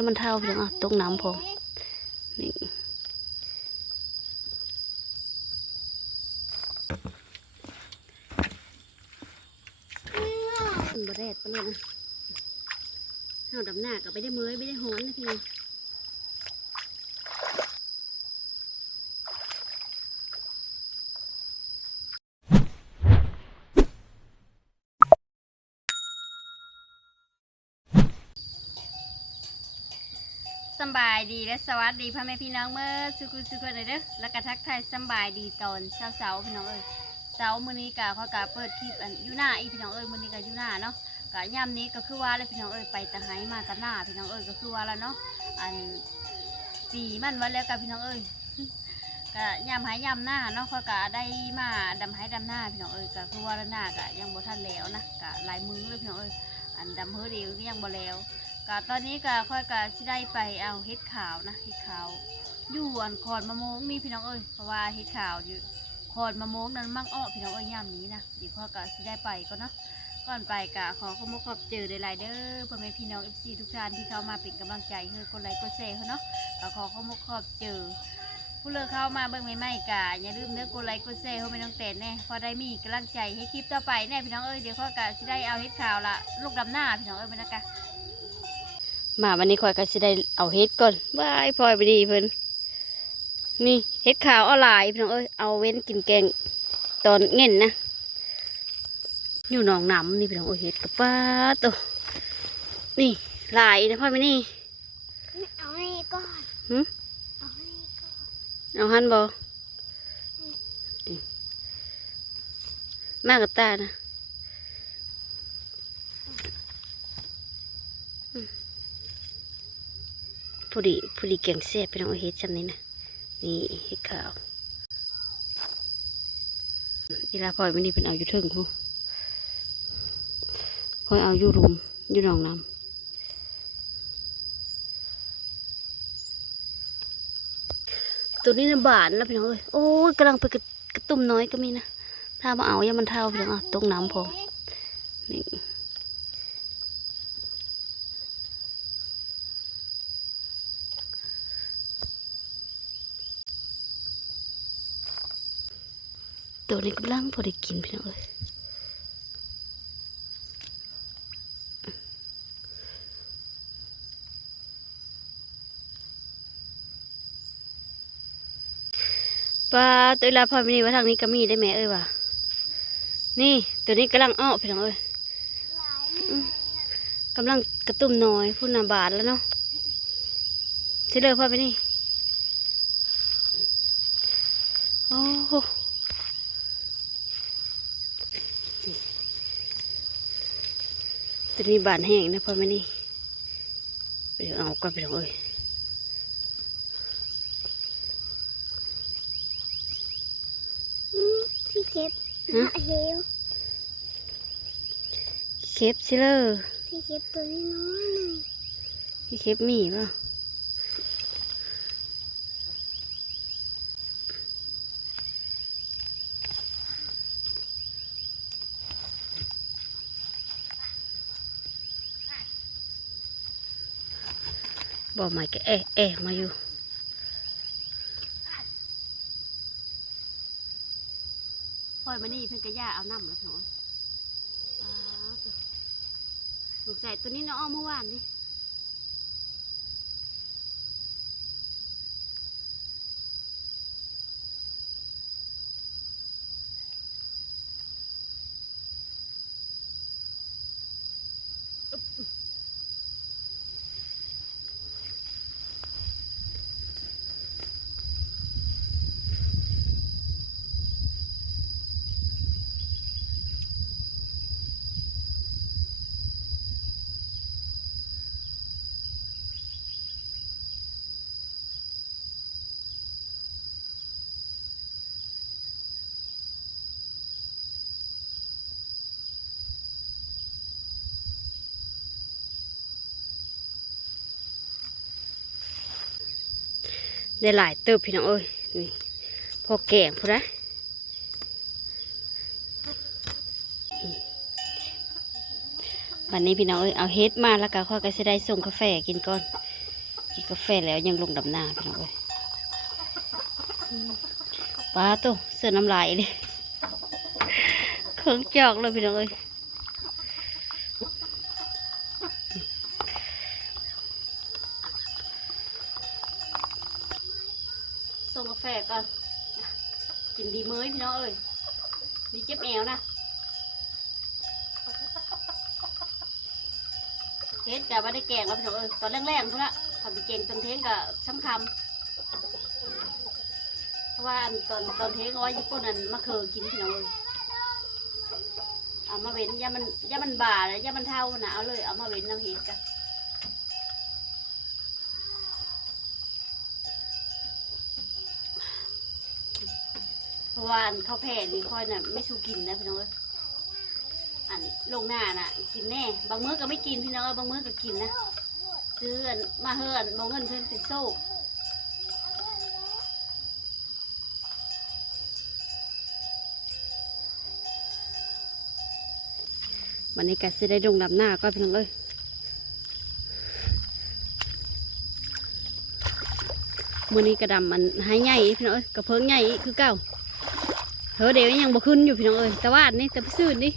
ดี๋ยวมันเท่าเพียงอะตกน้ำพอนี่บ่แดดปะเลยเฮาดำหน้าก็ไปได้เมื่อยไปได้หอนนะพี่น้อง สบายดีและสวัสดีพ่อแม่พี่น้องเมื่อสุขุสุขเลยเด้อแล้วก็ทักทายสบายดีตอนเช้าเช้าๆพี่น้องเอ้ยเช้ามื้อนี้กะเขากะเปิดคลิปอันอยู่หน้าอีพี่น้องเอ้ยมื้อนี้กะอยู่หน้าเนาะกะย่ำนี้ก็คือว่าเลยพี่น้องเอ้ยไปตะไห้มาตะหน้าพี่น้องเอ้ยก็คือว่าแล้วเนาะอันปีมันวันแล้วกับพี่น้องเอ้ยกะย่ำหายย่ำหน้าเนาะเขากะได้มาดำหายดำหน้าพี่น้องเอ้ยก็คือว่าแล้วหน้ากะยังบ่ทันแล้วนะกะหลายมือเลยพี่น้องเอ้ยอันดำเฮือเดียวก็ยังบ่แล้ว ก็ตอนนี้ก็ค่อยก็สิได้ไปเอาเห็ดขาวนะเห็ดขาวอยู่อันคอนมะม่วงนี่พี่น้องเอ้ยเพราะว่าเห็ดขาวอยู่คอนมะม่วงนั้นมั่งอ้อพี่น้องเอ้ยย่ามนี้นะเดี๋ยวค่อยก็สิได้ไปก็เนาะก่อนไปก็ขอขอบคุณขอบเจอหลายๆเด้อพ่อแม่พี่น้องเอฟซีทุกท่านที่เข้ามาเป็นกำลังใจให้กดไลค์กดแชร์เขาเนาะก็ขอขอบคุณขอบเจอผู้เลิกเข้ามาเบิ่งใหม่ๆกะอย่าลืมเด้อกดไลค์กดแชร์ให้ไม่ต้องเต้นแน่พอได้มีกำลังใจให้คลิปต่อไปแน่พี่น้องเอ้ยเดี๋ยวค่อยก็สิได้เอาเห็ดขาวละลูกดำหน้าพี่น้องเอ้ยไปนะคะ มาวันนี้ข่อยก็สิได้เอาเฮ็ดก่อนบายพลอยไปดีเพิ่นนี่เฮ็ดขาวเอาหลายพี่น้องเอ้ยเอาเว้นกินแกงตอนเง่นนะอยู่หนองน้ำนี่พี่น้องโอ้ยเฮ็ดกับป้าตัวนี่หลายนะพ่อไม่นี่เอาให้ก่อนหึเอาให้ก่อนเอาหันบอมากกับตานะอืม พอดีพอดีแกงแซ่บพี่น้องเฮ็ดจำนี้นะนี่เฮ็ดขาวเวลาพลอยไม่นี่เป็นเอาอยู่เทิงพูพลอยเอาอยู่รุมอยู่หนองน้ำตัวนี้นะบานแล้วพี่น้องเอ้ยโอ้ยกำลังไปกระกระตุ่มน้อยก็มีนะถ้ามาเอาย่ามันเท่าพี่น้องอะตกน้ำพอนี่ ตัวนี้กำลังพอได้กินพี่น้องเอ้ยปลาตัวลาพอมีว่าทางนี้ก็มีได้ไหมเอ้ยว่ะนี่ตัวนี้กำลังอ้อพี่น้องเอ้ยหลยกำลังกระตุ่มน้อยพุ่นนาบาทแล้วเนาะที่เลยพ่อไปนี่โอ้โห ตัวนี้บานแห้งนะพ่อไปนี่ไปเดี๋ยวเอาก่อนไปเดี๋ยวเอ้ยที่เก็บหาเฮลเคฟซิเลอร์ที่เก็บตัวนี้น้อยหนึ่งพี่เคฟมีป่ะ บอกมาแกเอะเอะมาอยู่พอยมานี่เพิ่นกระยาเอาน้ำแล้วเถอะสงสัยตัวนี้เนาะเอาเมื่อวานนี่ ได้หลายเติบพี่น้องเอ้ยนี่พอแก่พูดนะวันนี้พี่น้องเอ้ยเอาเฮ็ดมาแล้วก็ค่อยก็จะได้ส่งกาแฟกินก่อนกินกาแฟแล้วยังลงดำหน้าพี่น้องเอ้ยปลาตัวเสื้อน้ำลายเลยเขิงจอกเลยพี่น้องเอ้ย วนะเฮ็ดกะว่าได้แกงแล้วพี่น้องเอ้ยตอนแรกๆพุ่นละทำเป็นแกงตอนเท้งกะช้ำคำเพราะว่าอันตอนตอนเท้งเอาไว้ญี่ปุ่นนั่นมะเขือกินพี่น้องเอ้ยเอามาเว้นย่ามันย่ามันบ่าเลยย่ามันเท่านะเอาเลยเอามาเว้นน้ำเฮ็ดกัน ราะว่าอันข้าวแผ่นนี่ค่อยน่ะไม่ชูกินนะพี่น้องเอ้ยอันลงหน้าน่ะ กินแน่ บางมื้อก็ไม่กินพี่น้องเอ้ยบางมื้อก็กินนะซื้ออันมาเฮือนบงเงินเพิ่นเป็นโซ่วันนี้ก็สิได้ดงดำหน้าก็พี่น้องเอ้ยมื้อนี้กระดำมันหายใหญ่พี่น้องเอ้ยกระเพิงใหญ่คือเก่า เธอเดี๋ยวยังบ่ขึ้นอยู่พี่น้องเอ้ยแต่ว่านนี้แต่ไปซื้อนี่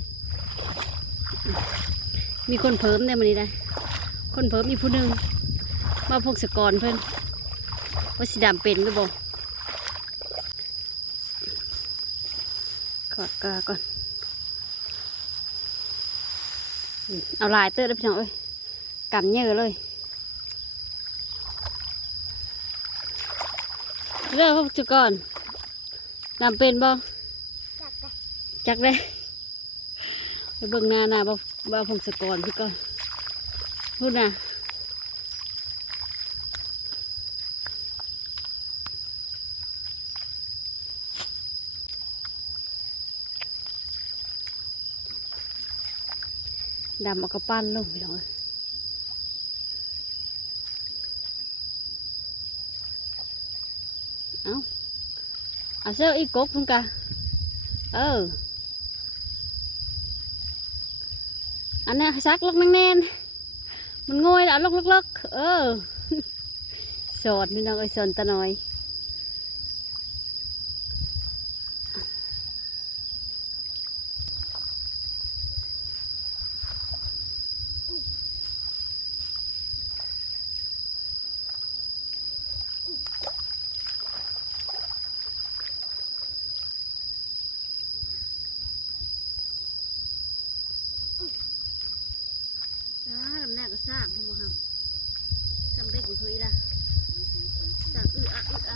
มีคนเพิ่มได้มื้อนี้ได้ คนเพิ่มมีผู้หนึ่งมาพกสกรเพิ่นว่าสีดำเป็นหรือบ่ขอดกาก่อน เอาลายเตอร์แล้วพี่น้องเอ้ยกำเยอะเลยเริ่มพวกสกรดำเป็นบ่ จักได้ไปเบิ่งหน้าหน้าบ่บ่พงสกรพี่ก่อนพูดนะดำเอากระปั้นลงพี่น้องเอ้ยเอาเอาเสื้ออีกกกพุ่นกะเออ อันนี้ซักลกแน่นมันงอยแล้วลกลกเออสอนนี่น้องไอ้สอนตะน้อย อ่าลำแรกก็สร้างเขาบอกครับ จำเป็นกุทุ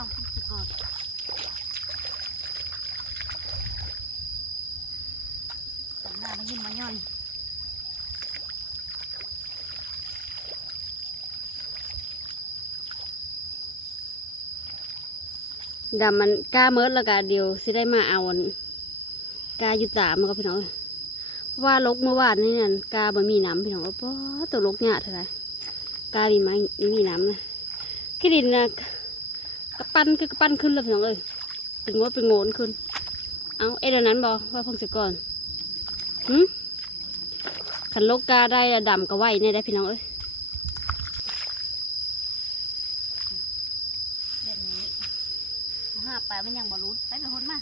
ามาเบาสกอตสำหน้ามายิ้มมาย่อยดำมันกล้าเมิดแล้วก็เดียวสิได้มาเอาอันกาอยู่ตามันก็พี่น้องว่าลกเมื่อวานนี่นั่นกาบ่มีน้ำพี่น้องเอ้ยป้อตัวลกเนี่ยเท่าไหรกามีไมไม่มีน้ำนะขี้ดินนะ กระปั้นคือกระปั้นขึ้นเลยพี่น้องเอ้ยเป็นงวดเป็นโงนขึ้น เอาเอ็ดนั้นบอว่าพงศก่อนหืมขันโลกาได้ดำกระไหวเนี่ยได้พี่น้องเอ้ยเดือนนี้ห้าไปมันยังบอลลูนไปไปหุ่นมา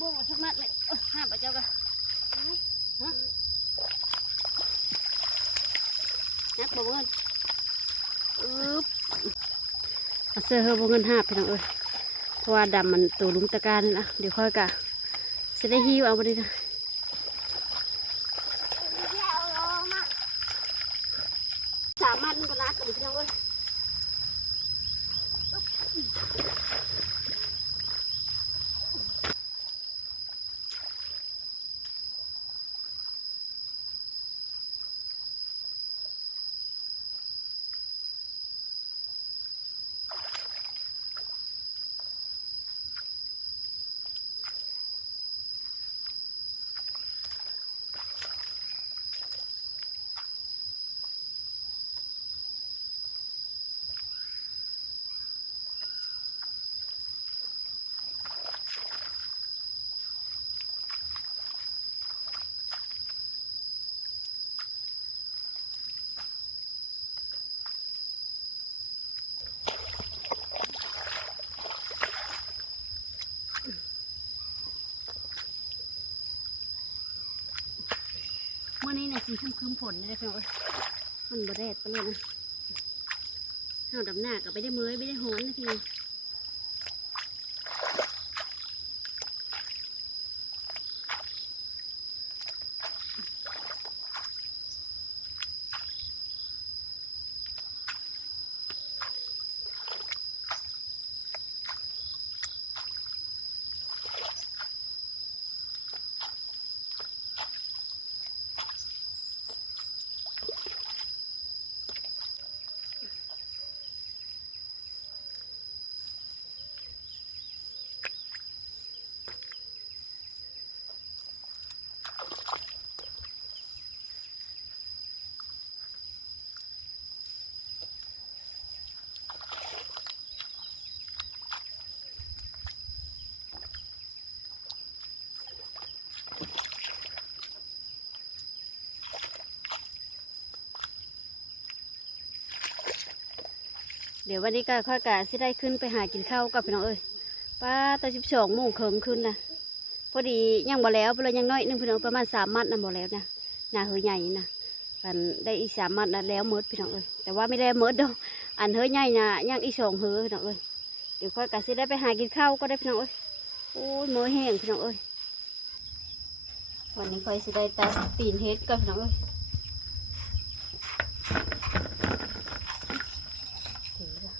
บ่มาสักมัดเลยห้ามปะเจ้ากันนักบ่เงินอึ๊บเอาเสื้อเฮอบ่เงินห้าพี่น้องเอ้ยเพราะว่าดำมันตัวลุมตะการนี่นะเดี๋ยวค่อยกะจะได้หิวเอาไปเลยนะ แย่เอาลงมา สามารถมันก็นักกับพี่น้องเอ้ยเมื่อ นี้เนี่ยสีคึมคึมๆผลเลยนะพี่น้องเอ้ยมันบดแดดไปเลยนะข้าวดำหน้าก็ไปได้เมยไปได้ฮอนนะพี่ ดี๋ยววันนี้ก็ค่อยกะสิได้ขึ้นไปหากินข้าวกับพี่น้องเอ้ยป้าตอนสิบสองโมงเคิงขึ้นนะพอดียังบ่แล้วเลยยังน้อยหนึงพี่น้องประมาณสามมัดนะบ่แล้วนะนาเฮยใหญ่นะกันได้อีกสามมัดนะแล้วเมิดพี่น้องเอ้ยแต่ว่าไม่ได้เมิดดอกอันเฮยใหญ่นะยังอีกสองเฮอพี่น้องเอ้ยเดี๋ยวค่อยกะสิได้ไปหากินข้าวก็ได้พี่น้องเอ้ยโอ้ยมือแห้งพี่น้องเอ้ยวันนี้ค่อยสิได้ตัดตีนเฮ็ดกับพี่น้องเอ้ย ถือละ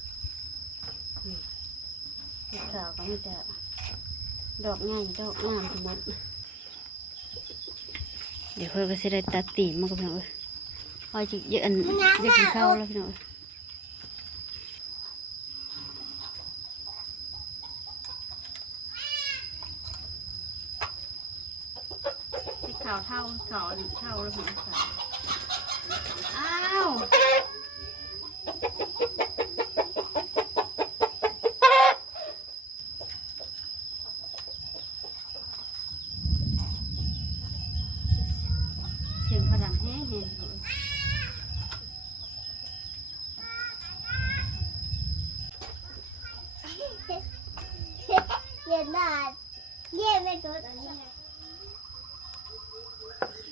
นี่เห็ดขาวก็ มีแต่ดอกง่ายดอกงามทั้งหมด เดี๋ยวเพื่อนก็จะได้ตัดตีนมากับพี่น้องเอ้ยพอจะเยอะอันจะกินข้าวแล้วพี่น้องเอ้ยเห็ดขาวเท่าขาวอันเท่าแล้วพี่น้องค่ะอ้าว เสียงพลังแห้งๆเลย เย็นได้เย็นไม่ตัวตอนนี้นะ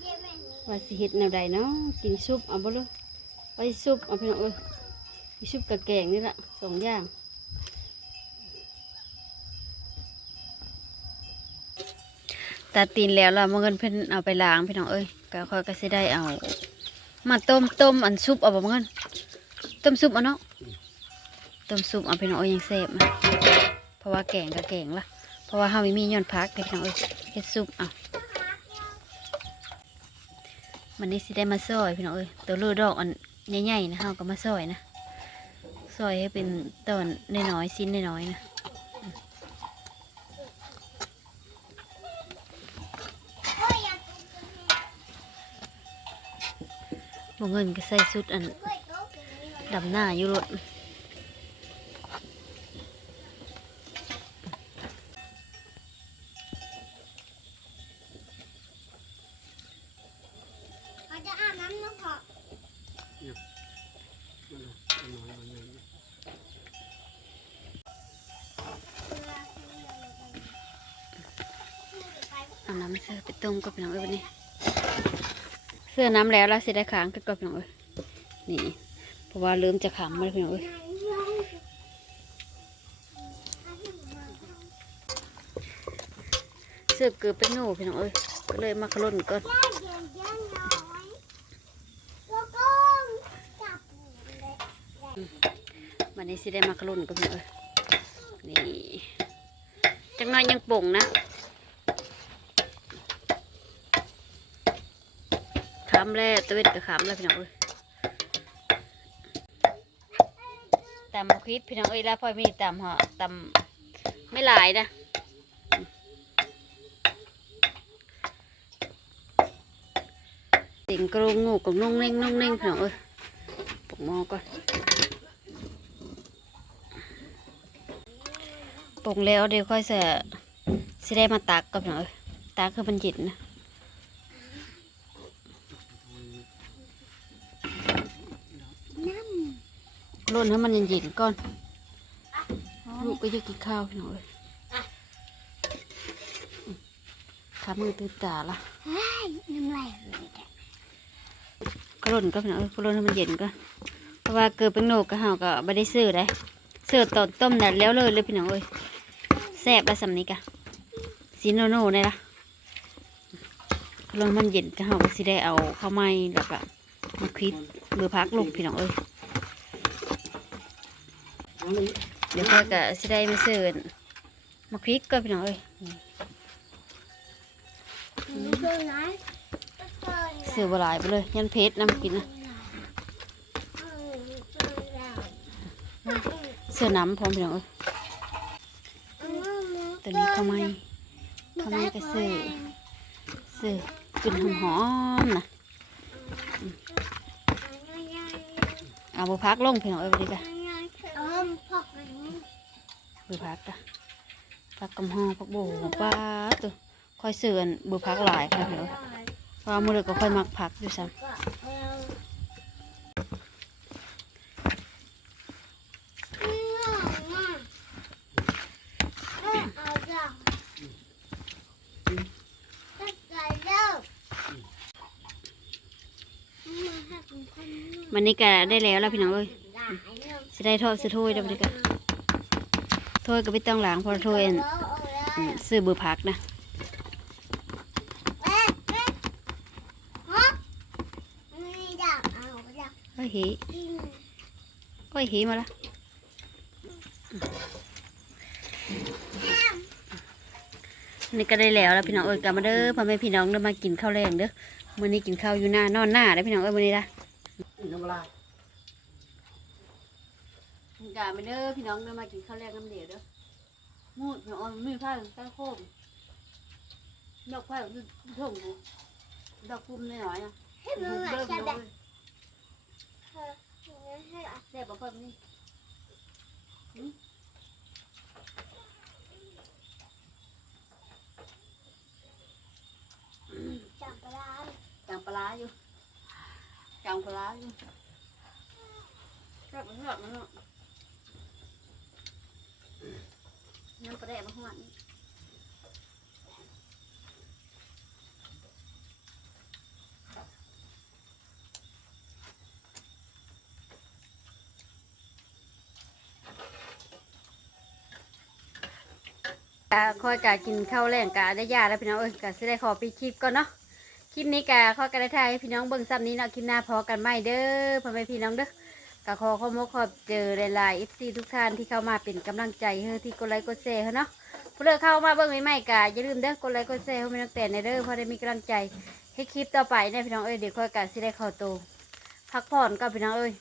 เย็นไม่นี้ ว่าสิเฮ็ดแนวใดเนาะกินซุปเอาบ่ลูกไปซุปเอาพี่น้องเอ้ยมีซุปกับแกงนี่ละสองอย่างตัดตีนแล้วเราเมื่อเงินเพิ่นเอาไปล้างพี่น้องเอ้ยก็ค่อยก็สิได้เอา มาต้มต้มอันซุปเอาบ่เมื่อเงินต้มซุปเอาเนาะต้มซุปเอาพี่น้องเอ้ยยังแซ่บนะเพราะว่าแกงก็แกงละเพราะว่าเฮาม่มีย้อนพักเพี่น้องเอ้ยเฮ็ดซุปเอา มันนี่สิได้มาซอยพี่น้องเอ้ยตัวลูดอกอันใหญ่ๆนะเฮาก็มาซอยนะซอยให้เป็นตอนน้อยๆชิ้นน้อยๆนะบางเงินก็ใส่ชุดอันดำหน้าอยู่รถ เอาน้ำเสื้อไปต้มกับพี่น้องเอ้ยวันนี้เสื้อน้ำแล้วเราสิได้ค้างกับพี่น้องเอ้ยนี่เพราะว่าลืมจะขำมาเลยพี่น้องเอ้ยเสื้อเกือบเป็นโน่พี่น้องเอ้ยก็เลยมาขลุ่นก่อนวันนี้สิได้มากระลุ่นกับพี่น้องเอ้ยนี่จังน้อยยังป่งนะ ขำแล้วตะเวนก็ขำแล้วพี่น้องเอ้ยตำมะคิดพี่น้องเอ้ยแล้วพอมีตำเหรอตำไม่หลายนะติ่งกรงงูกับนุ่งเน่งนุ่งเน่งพี่น้องเอ้ยปกมอก่อนปรุงแล้วเดี๋ยวค่อยเสสิได้มาตักกับหน่อยตักคือมันเย็นนะ นให้มันเย็นๆก่อน ลูกก็จะกินข้าวพี่อยขามือตื่นตาละน้ำลายก็ร่นก็พี่น้อยก็ร่นให้มันเย็นก่อนเพราะว่าเกิดเป็นโหนกก็เห่าก็ไม่ได้ซื้อได้ซื้อตอนต้มน่ะแล้วเลยเลยพี่น้องเอ้ยแซ่บละสำนี้กะซีโนโน่ได้ละลงมันเย็นก็เฮาก็สิได้เอาข้าวไม้แล้วก็มาคลิปเบือพักลงพี่น้องเอ้ย เดี๋ยวพ่อก็สิได้มาเสิร์ฟมาคลิปก็พี่น้องเอ้ยเสิร์ฟบหลายไปเลย ยันเพชรน้ำกินนะเสิร์ฟน้ำพร้อมพี่น้องเอ้ยตัวนี้ข้าวไหม้ข้าวไหม้ก็เสิร์ฟเสิร์ฟกลิ่นหอมๆนะเอาเบือพักลงพี่น้องเอ้ยไปดีกว่าบือพักอะพักกำฮองพักโบป้าตัวค่อยเสื่อนบือพักหลายค่ะพี่น้องเพราะว่ามือเด็กก็ค่อยมักพักอยู่ซ้ำมันนี้ก็ได้แล้วแล้วพี่น้องเอ้ยจะได้ทอดซื้อถ้วยแล้วไปดีกว่า ถ้วยก็ไม่ต้องล้างเพราะถ้วยอันอืมซื้อบือพักนะโอ้ยหีโอ้ยหีมาละอันนี่ก็ได้แล้วแล้วพี่น้องเอ้ยกลับมาเด้อพ่อแม่พี่น้องเด้อมากินข้าวแรงเด้อมื้อนี้กินข้าวอยู่หน้านอนหน้าได้อพี่น้องเอ้ยมื้อนี้ละน้ำลายกาไปเด้อพี่น้องเด้อมากินข้าวแรกน้ำเดียวเด้อมูดพี่น้องมีผ้าตั้งโคมดอกผ้าคือถ่งกูดอกพุ่มน้อยๆนะเด้อพี่น้องแซ่บบ่ค่อยนี่จางปลาร้าอยู่จางปลาร้าอยู่แซ่บบ่แซ่บมันเนาะ น้ำปลาแดกมาหวานกะคอยกะกินข้าวแรงกะได้ยาแล้วพี่น้องเอ้ยกะสิได้ขอปีคลิปก่อนเนาะคลิปนี้กะขอยกะได้ทายให้พี่น้องเบิ่งซ้ำนี้เนาะคลิปหน้าพอกันไหมเด้อพ่อแม่พี่น้องเด้อ กะขอขอมกขอบเจอหลายๆ FC ทุกท่านที่เข้ามาเป็นกำลังใจเฮ้อที่กดไลค์กดแชร์เฮ้อเนาะผู้เลือกเข้ามาเบิ่งใหม่ๆกะอย่าลืมเด้อกดไลค์กดแชร์ให้ไม่ต้องแต่ในเด้อเพอได้มีกำลังใจให้คลิปต่อไปเนี่ยพี่น้องเอ้ยเดี๋ยวค่อยกะสิได้เข้าโตพักผ่อนก็พี่น้องเอ้ย